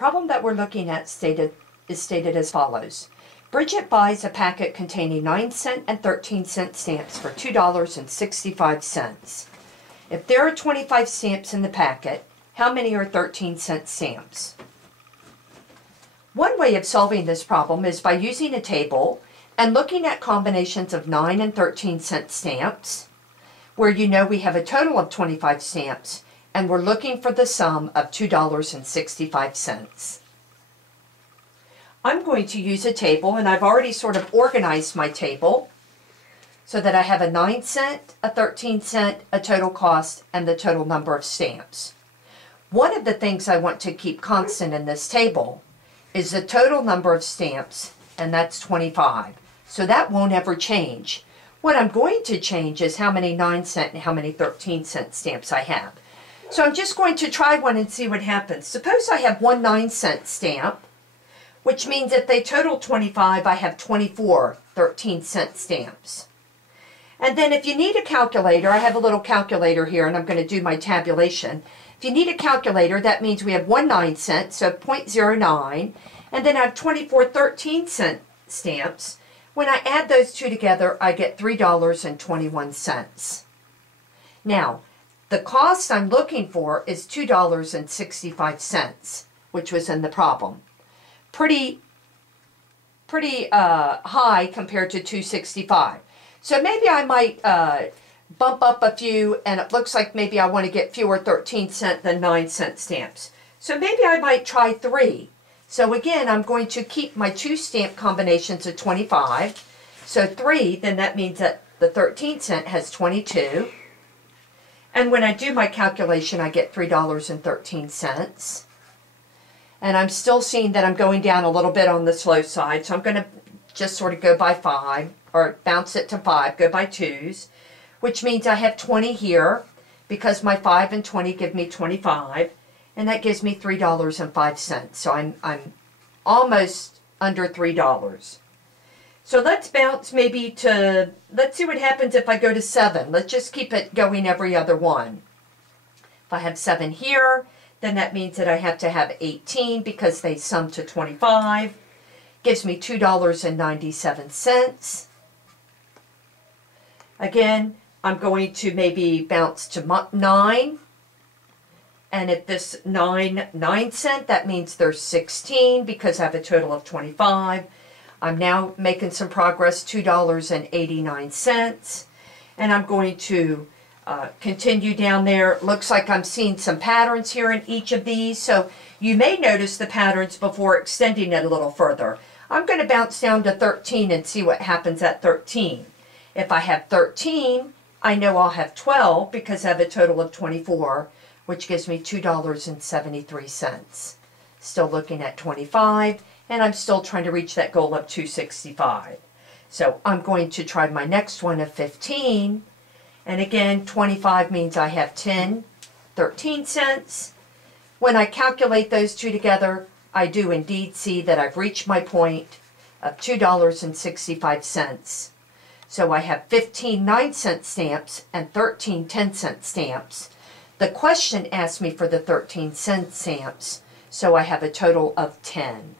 problem that we're looking at is stated as follows. Bridget buys a packet containing 9-cent and 13-cent stamps for $2.65. If there are 25 stamps in the packet, how many are 13-cent stamps? One way of solving this problem is by using a table and looking at combinations of 9 and 13-cent stamps, where you know we have a total of 25 stamps, and we're looking for the sum of $2.65. I'm going to use a table, and I've already sort of organized my table so that I have a 9-cent, a 13-cent, a total cost, and the total number of stamps. One of the things I want to keep constant in this table is the total number of stamps, and that's 25. So that won't ever change. What I'm going to change is how many 9-cent and how many 13-cent stamps I have. So I'm just going to try one and see what happens. Suppose I have one 9-cent stamp, which means if they total 25, I have 24 13-cent stamps. And then if you need a calculator, I have a little calculator here, and I'm going to do my tabulation. If you need a calculator, that means we have one 9-cent, so 0.09, and then I have 24 13-cent stamps. When I add those two together, I get $3.21. Now, the cost I'm looking for is $2.65, which was in the problem. Pretty high compared to $2.65. So maybe I might bump up a few, and it looks like maybe I want to get fewer 13-cent than 9-cent stamps. So maybe I might try 3. So again, I'm going to keep my 2 stamp combinations of 25. So 3, then that means that the 13-cent has 22. And when I do my calculation, I get $3.13. And I'm still seeing that I'm going down a little bit on the slow side, so I'm going to just sort of go by 5, or bounce it to 5, go by 2s, which means I have 20 here, because my 5 and 20 give me 25, and that gives me $3.05. So I'm almost under $3. So let's bounce maybe to, let's see what happens if I go to 7. Let's just keep it going every other one. If I have 7 here, then that means that I have to have 18 because they sum to 25. Gives me $2.97. Again, I'm going to maybe bounce to 9. And if this 9-cent, that means there's 16 because I have a total of 25. I'm now making some progress, $2.89. And I'm going to continue down there. Looks like I'm seeing some patterns here in each of these. So you may notice the patterns before extending it a little further. I'm going to bounce down to 13 and see what happens at 13. If I have 13, I know I'll have 12 because I have a total of 24, which gives me $2.73. Still looking at 25, and I'm still trying to reach that goal of $2.65. So I'm going to try my next one of 15, and again, 25 means I have 10 13-cents. When I calculate those two together, I do indeed see that I've reached my point of $2.65. So I have 15 9-cent stamps and 13 10-cent stamps. The question asked me for the 13-cent stamps, so I have a total of 10.